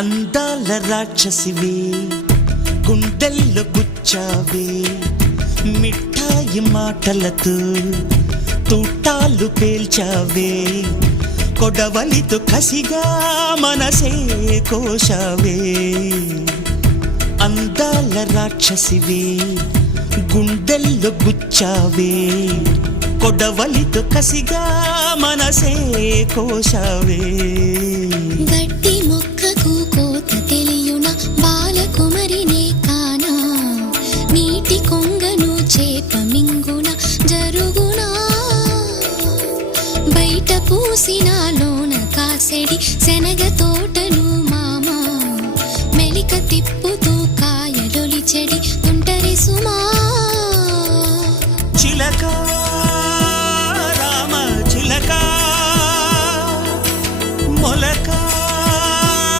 అందాల రాక్షసివే గుండెల్లో గుచ్చావే మిఠాయి మాటలతో తూటాలు పేల్చావే కొడవలితో కసిగా మనసే కోశావే అందాల రాక్షసివే గుండెల్లో గుచ్చావే కొడవలితో కసిగా మనసే కోశావే